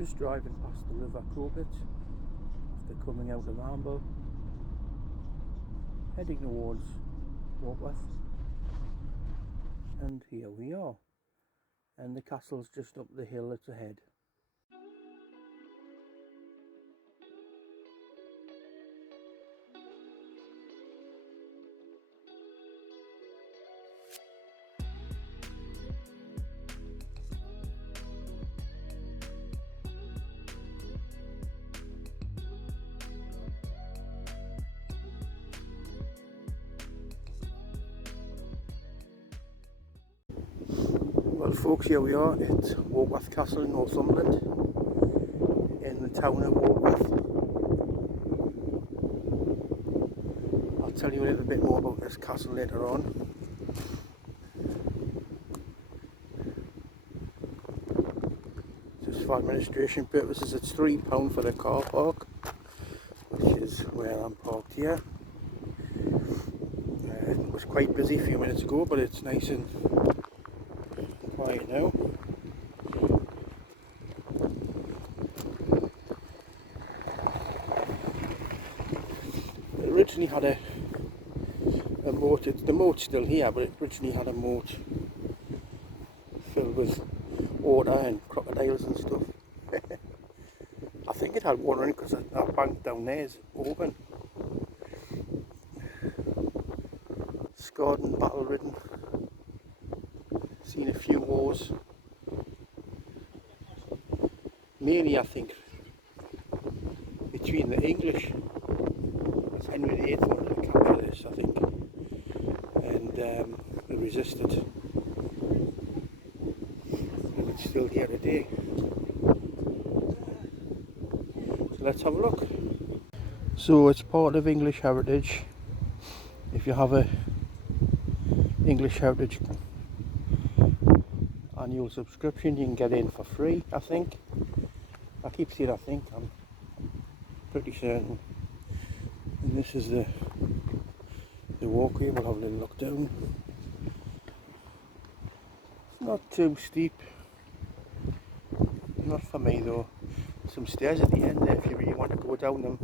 Just driving past the River Crochet after coming out of Amble, heading towards Warkworth, and here we are, and the castle's just up the hill that's ahead. Well folks, here we are at Warkworth Castle in Northumberland, in the town of Warkworth. I'll tell you a little bit more about this castle later on. Just for administration purposes, it's £3 for the car park, which is where I'm parked here. It was quite busy a few minutes ago, but it's nice and quiet now. It originally had a moat. The moat's still here, but it originally had a moat filled with water and crocodiles and stuff. I think it had water in it because that bank down there is open. Scarred and battle ridden. Seen a few wars, mainly I think between the English, as Henry VIII wanted to capture this, I think, and they resisted, and it's still here today. So let's have a look. So it's part of English heritage. If you have a English heritage annual subscription, you can get in for free, I think. I keep saying I think, I'm pretty certain. And this is the walkway. We'll have a little look down. It's not too steep, not for me though. Some stairs at the end there if you really want to go down them.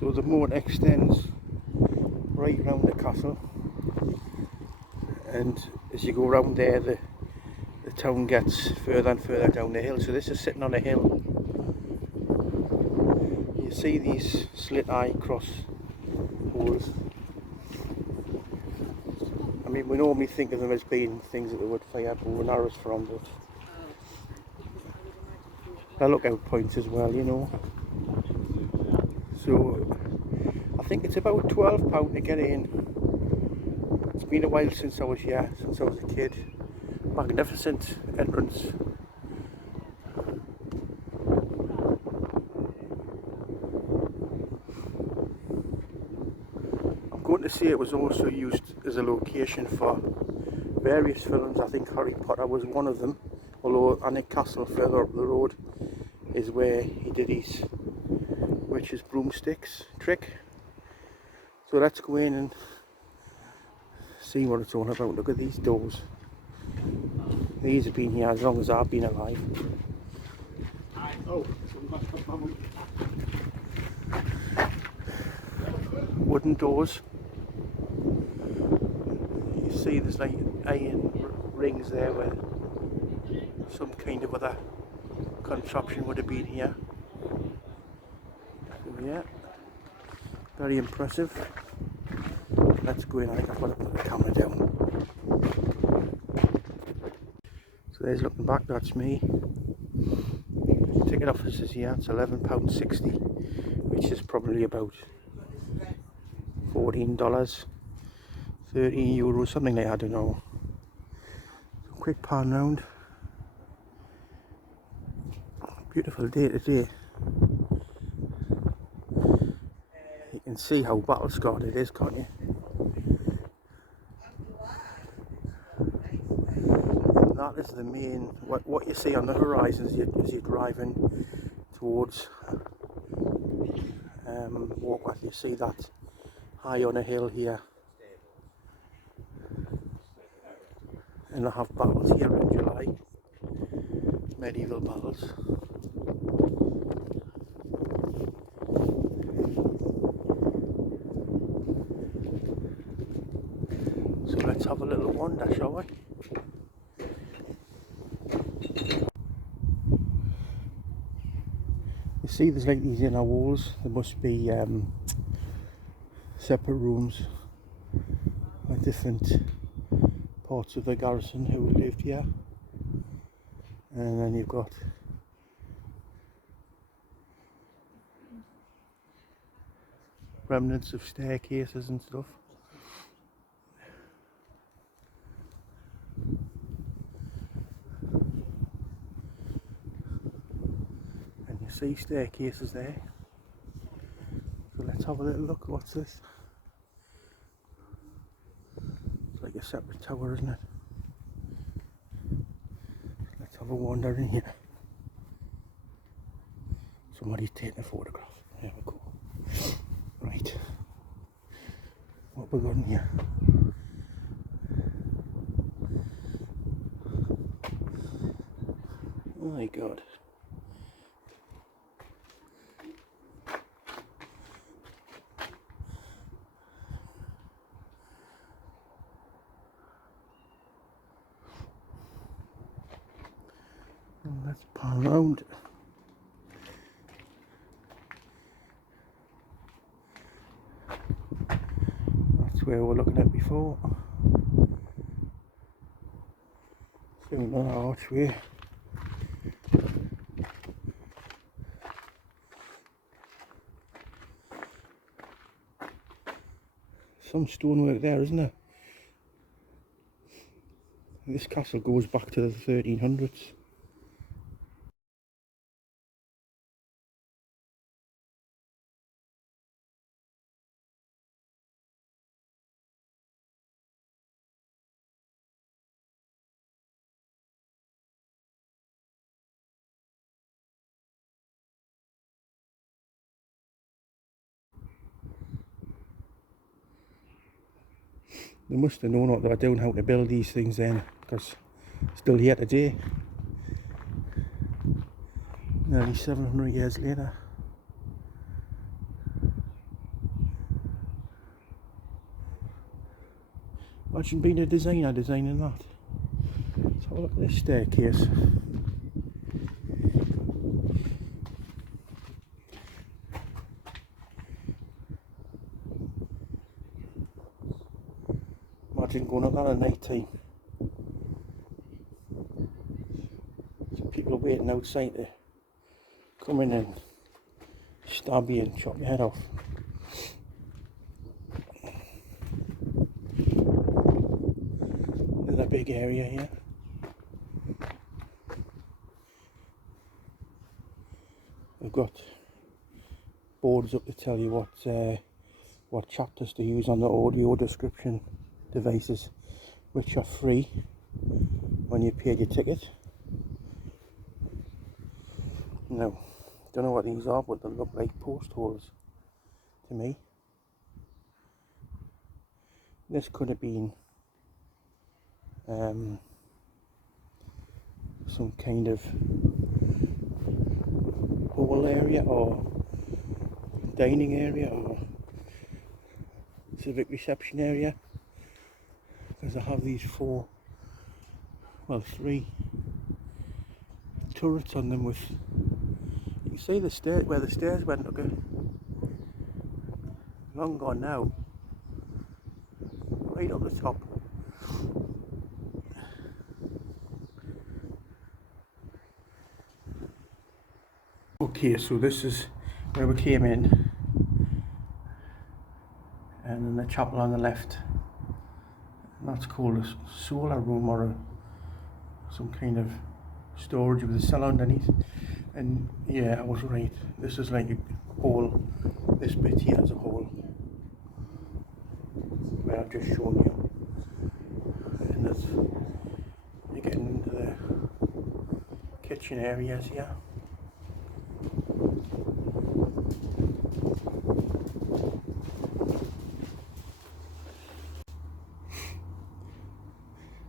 So the moat extends right around the castle, and as you go around there, the town gets further and further down the hill. So this is sitting on a hill. You see these slit eye cross holes. I mean, we normally think of them as being things that they would fire bow and arrows from, but they're lookout points as well, you know. So I think it's about £12 to get in. It's been a while since I was here, since I was a kid. Magnificent entrance. I'm going to say it was also used as a location for various films. I think Harry Potter was one of them, although Alnwick Castle further up the road is where he did his witch's broomsticks trick. So let's go in and see what it's all about. Look at these doors. These have been here as long as I've been alive. Wooden doors. You see there's like iron rings there where some kind of other contraption would have been here. So yeah, very impressive. Let's go in. I think I've got to put the camera down. So there's looking back, that's me. Ticket office is here, it's £11.60, which is probably about $14, €13, something like that, I don't know. So quick pan round. Beautiful day today. You can see how battle scarred it is, can't you? That is the main, what you see on the horizon as you're driving towards Warkworth. You see that high on a hill here, and I have battles here in July. medieval battles. So let's have a little wander, shall we? You see there's like these inner walls, there must be separate rooms with different parts of the garrison who lived here. And then you've got remnants of staircases and stuff. And you see staircases there. So let's have a little look. What's this? It's like a separate tower, isn't it? Let's have a wander in here. Somebody's taking a photograph. There we go. Right. What have we got in here? Oh my God. Let's pan around. That's where we were looking at before. Through another archway. Some stonework there, isn't there? This castle goes back to the 1300s. They must have known what they were doing, how to build these things then, because it's still here today, nearly 700 years later. Imagine being a designer designing that. Let's have a look at this staircase. Imagine going up that at night time. So people waiting outside to come in and stab you and chop your head off. Another big area here. We've got boards up to tell you what chapters to use on the audio description devices, which are free when you pay your ticket. Now, don't know what these are, but they look like post holes to me. This could have been some kind of hall area or dining area or civic reception area, because I have these three turrets on them with, you can see the stair where the stairs went. Look at, long gone now, right up the top. Okay, so this is where we came in, and then the chapel on the left. That's called a solar room, or some kind of storage with a cell underneath. And yeah, I was right. This is like a hole. This bit here is a hole where I've just shown you. And there's, you're getting into the kitchen areas here.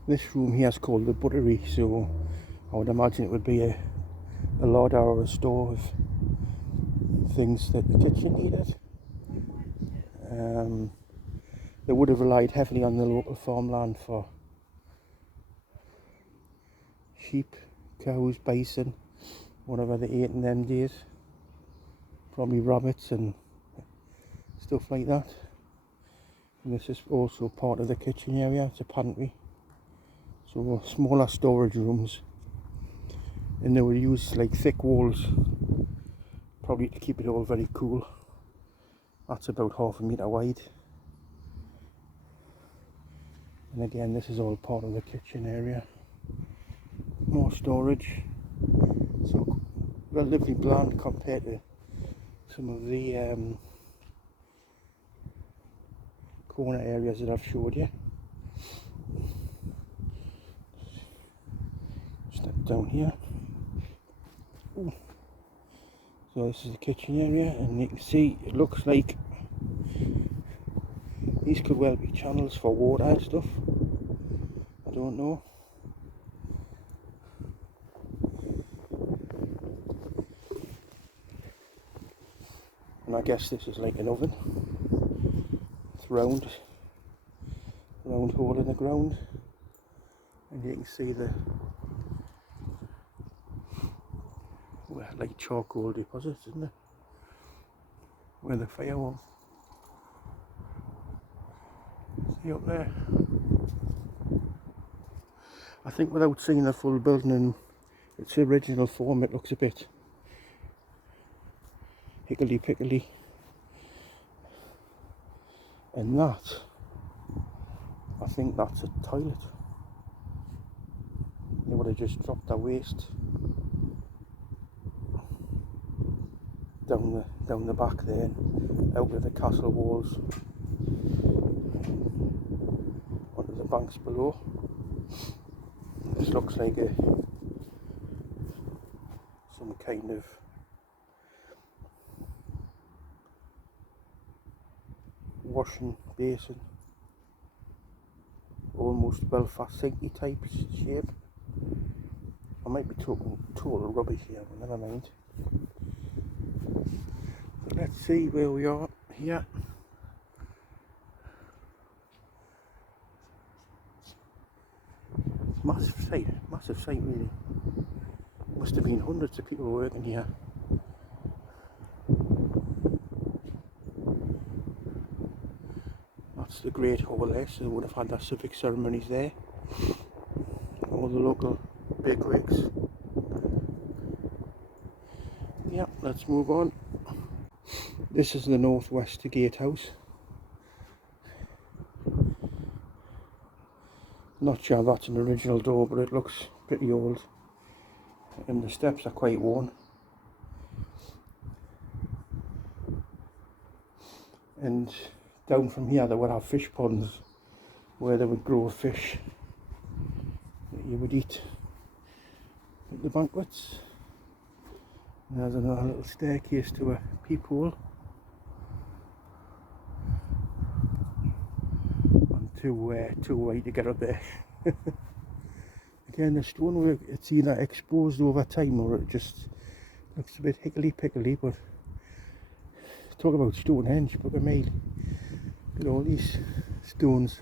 This room here is called the buttery, so I would imagine it would be a a larder or a store of things that the kitchen needed. They would have relied heavily on the local farmland for sheep, cows, bison, whatever they ate in them days. Probably rabbits and stuff like that. And this is also part of the kitchen area. It's a pantry. So smaller storage rooms. And they would use like thick walls, probably to keep it all very cool. That's about 1/2 metre wide. And again, this is all part of the kitchen area. More storage. So relatively bland compared to some of the corner areas that I've showed you. Step down here. Ooh. So this is the kitchen area, and you can see it looks like these could well be channels for water and stuff. I don't know. And I guess this is like an oven. It's round hole in the ground, and you can see the like charcoal deposits, isn't it? Where the fire was. See up there? I think without seeing the full building in its original form, it looks a bit higgledy-piggledy. And that, I think that's a toilet. They would have just dropped their waste down the back there, out of the castle walls, onto the banks below. This looks like some kind of washing basin, almost Belfast sinky type shape. I might be talking total rubbish here, but never mind. So let's see where we are here. Massive site really. Must have been hundreds of people working here. That's the Great Hall there, so they would have had their civic ceremonies there. All the local bigwigs. Yeah, let's move on. This is the northwest gatehouse. Not sure that's an original door, but it looks pretty old. And the steps are quite worn. And down from here they would have fish ponds where they would grow fish that you would eat at the banquets. And there's another little staircase to a peephole. And too wide to get up there. Again, the stonework, it's either exposed over time or it just looks a bit higgledy-piggledy, but talk about Stonehenge, book of me. Look at all these stones.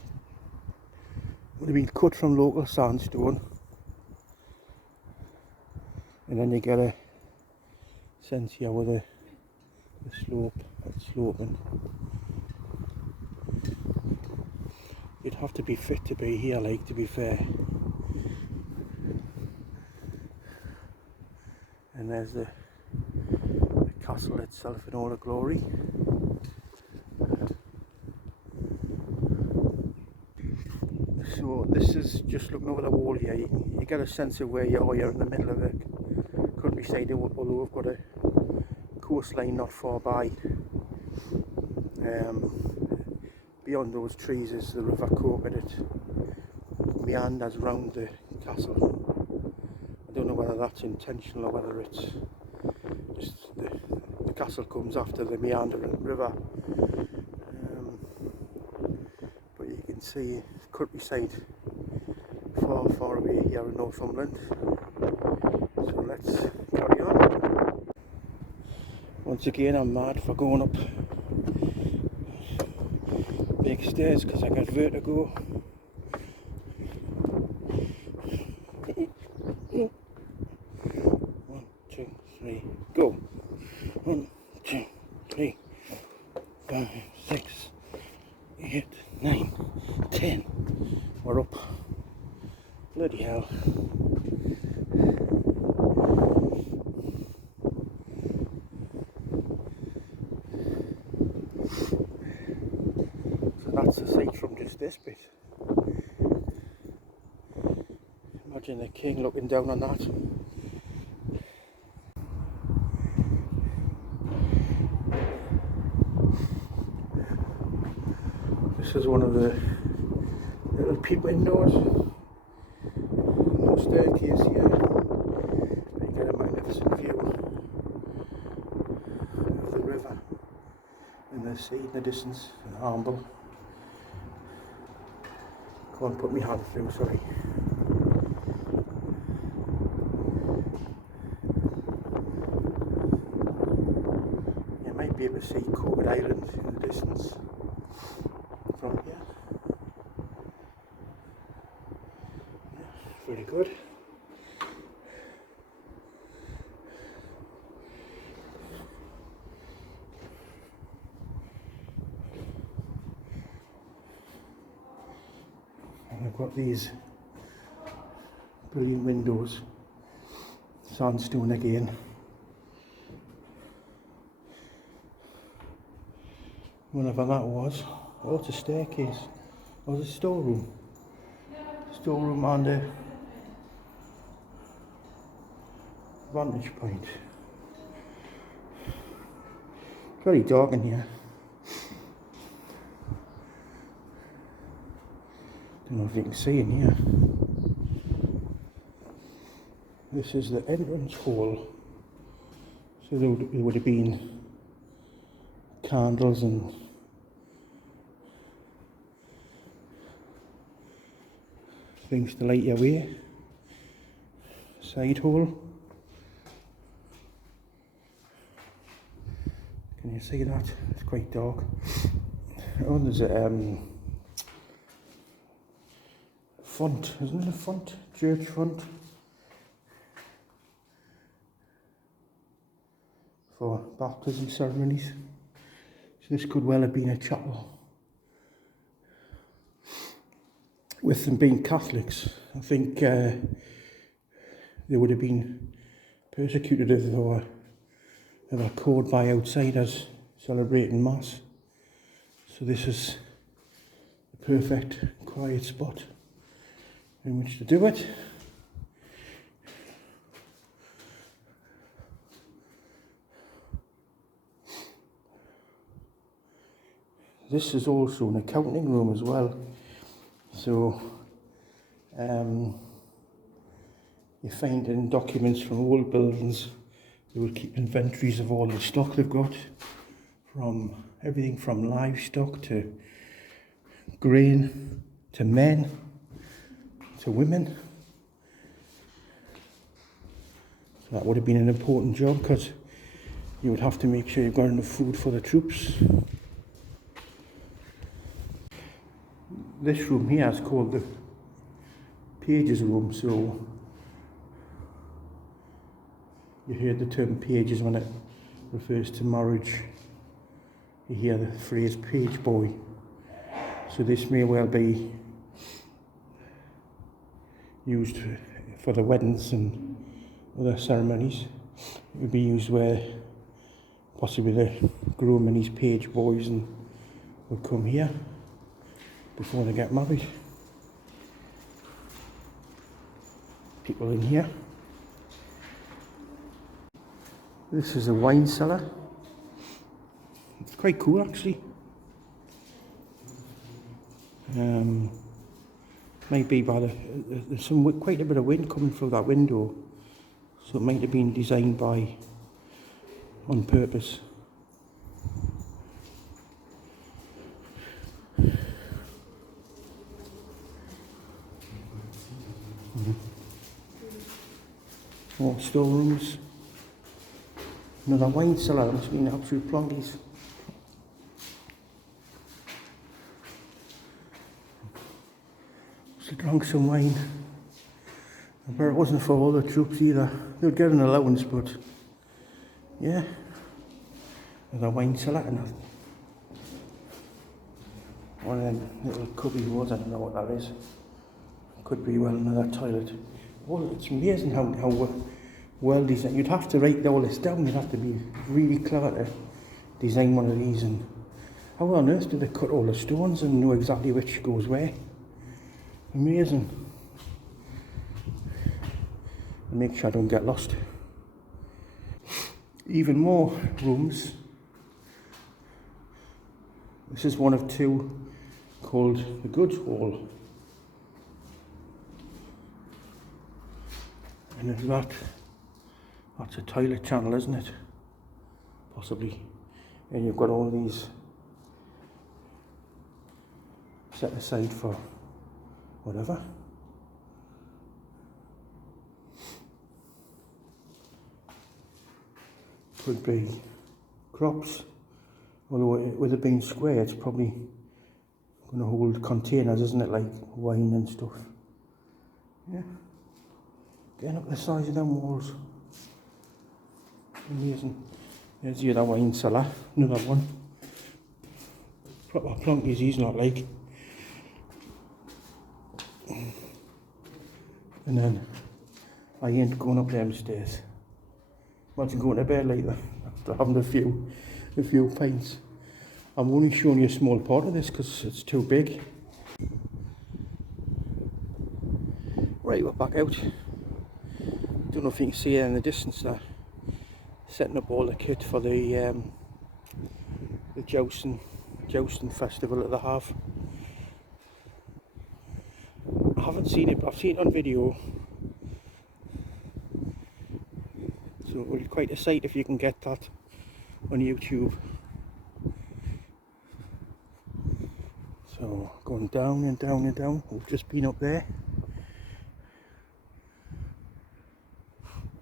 Would have been cut from local sandstone. And then you get a sense here with the slope, it's sloping. You'd have to be fit to be here, like, to be fair. And there's the castle itself in all the glory. So this is just looking over the wall here. You get a sense of where you are. You're in the middle of the countryside, although we've got a coastline not far by. Beyond those trees is the River Coke, and it meanders round the castle. I don't know whether that's intentional or whether it's just the castle comes after the meandering river. But you can see countryside far away here in Northumberland. So let's carry on. Once again, I'm mad for going up big stairs because I got vertigo. One, two, three, go. 1, 2, 3, 5, 6, 8, 9, 10. We're up. Bloody hell. So that's the sight from just this bit. Imagine the king looking down on that. This is one of the little peep windows. No staircase here, but you get a magnificent view of the river and the sea in the distance and Harmble. Can't put my hand through, sorry. You might be able to see Coed Island in the distance from here. Yeah, very good. And I've got these brilliant windows, sandstone again. Whenever that was, oh, it's a staircase. Oh, it's a storeroom. Storeroom and a vantage point. It's very dark in here. Don't know if you can see in here. This is the entrance hall. So there would have been candles and things to light your way. Side hall. Can you see that? It's quite dark. Oh, there's a font, isn't it a font? Church font. For baptism ceremonies. So this could well have been a chapel. With them being Catholics, I think they would have been persecuted if they were ever caught by outsiders celebrating Mass. So this is the perfect quiet spot in which to do it. This is also an accounting room as well. So you're finding documents from old buildings. They will keep inventories of all the stock they've got, from everything from livestock to grain to men to women. So that would have been an important job because you would have to make sure you've got enough food for the troops. This room here is called the pages room, so you hear the term pages when it refers to marriage. You hear the phrase page boy. So this may well be used for the weddings and other ceremonies. It would be used where possibly the groom and his page boys and would come here before they get married. People in here. This is a wine cellar. It's quite cool actually. Might be by there's quite a bit of wind coming through that window, so it might have been designed on purpose. More storerooms. Another wine cellar. That must have been absolute plonkies. Must have drunk some wine. I bet it wasn't for all the troops either. They would get an allowance, but yeah. Another wine cellar and one of them little cubby walls. I don't know what that is. Could be well another toilet. Well, it's amazing how well designed. You'd have to write all this down. You'd have to be really clever to design one of these. And how on earth do they cut all the stones and know exactly which goes where? Amazing. And make sure I don't get lost. Even more rooms. This is one of two called the Goods Hall. And that's a toilet channel, isn't it? Possibly. And you've got all these set aside for whatever. Could be crops. Although with it being square, it's probably going to hold containers, isn't it? Like wine and stuff. Yeah. Getting up the size of them walls. Amazing. There's the other wine cellar. Another one. Proper plonkies, he's not like. And then I ain't going up them stairs. Imagine going to bed later after having a few pints. I'm only showing you a small part of this because it's too big. Right, we're back out. Don't know if you can see it in the distance there. Setting up all the kit for the jousting festival that they have. I haven't seen it, but I've seen it on video. So it will be quite a sight if you can get that on YouTube. So going down and down and down. We've just been up there.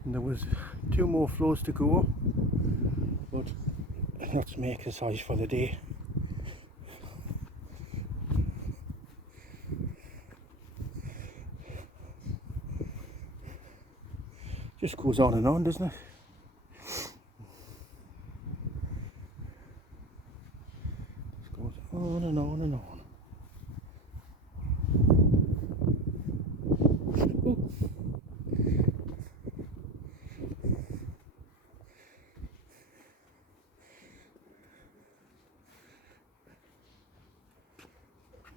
And there was 2 more floors to go, but that's my exercise for the day. Just goes on and on, doesn't it? Just goes on and on and on. Ooh.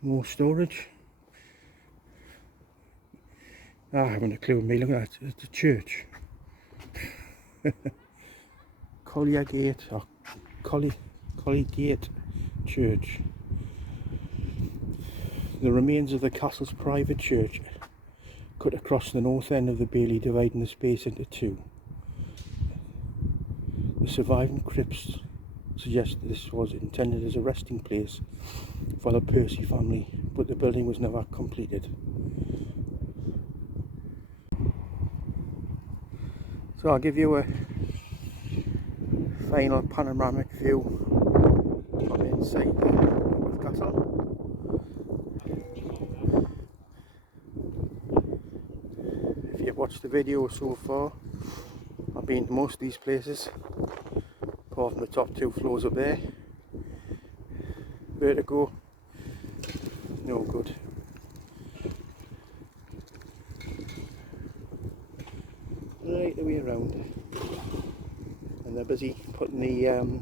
More storage. I haven't a clue with me, look at that, it's a church. Collier Gate Church. The remains of the castle's private church cut across the north end of the bailey, dividing the space into 2. The surviving crypts suggest that this was intended as a resting place for the Percy family, but the building was never completed. So I'll give you a final panoramic view from inside the Warkworth Castle. If you've watched the video so far, I've been to most of these places, apart from the top 2 floors up there. Vertigo, no good. Right the way around, and they're busy putting the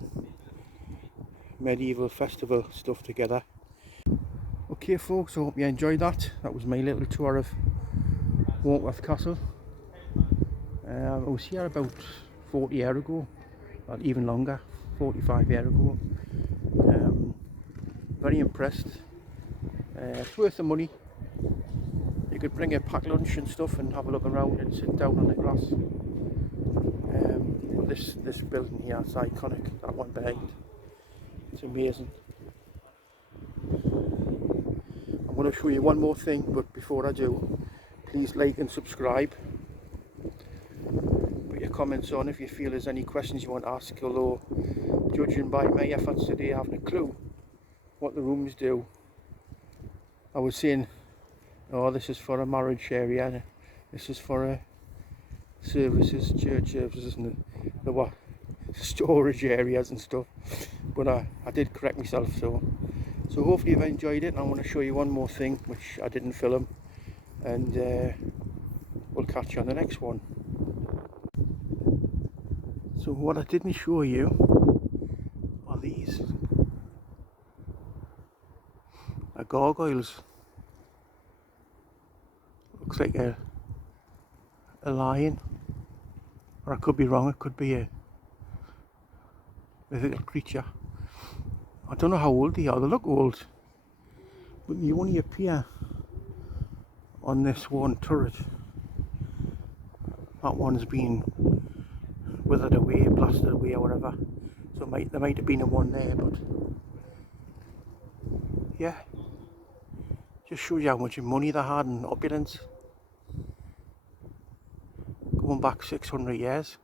medieval festival stuff together. Okay folks, I hope you enjoyed that. That was my little tour of Warkworth Castle. I was here about 40 years ago, or even longer, 45 years ago. Very impressed. It's worth the money. You could bring a packed lunch and stuff and have a look around and sit down on the grass. But this building here is iconic, that one behind. It's amazing. I'm going to show you one more thing, but before I do, please like and subscribe. comments on if you feel there's any questions you want to ask, although judging by my efforts today I haven't a clue what the rooms do. I was saying, oh, this is for a marriage area, this is for a services, church services, and there were storage areas and stuff, but I did correct myself. So hopefully you've enjoyed it, and I want to show you one more thing which I didn't film, and we'll catch you on the next one. So what I didn't show you are these gargoyles. Looks like a lion, or I could be wrong, it could be a little creature. I don't know how old they are. They look old, but you only appear on this one turret. That one's been withered away, blasted away, or whatever. So there might have been a one there, but yeah, just shows you how much money they had and opulence, going back 600 years.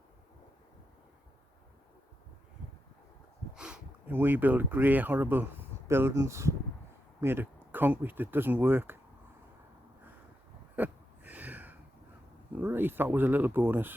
And we build grey, horrible buildings made of concrete that doesn't work. Right, that was a little bonus.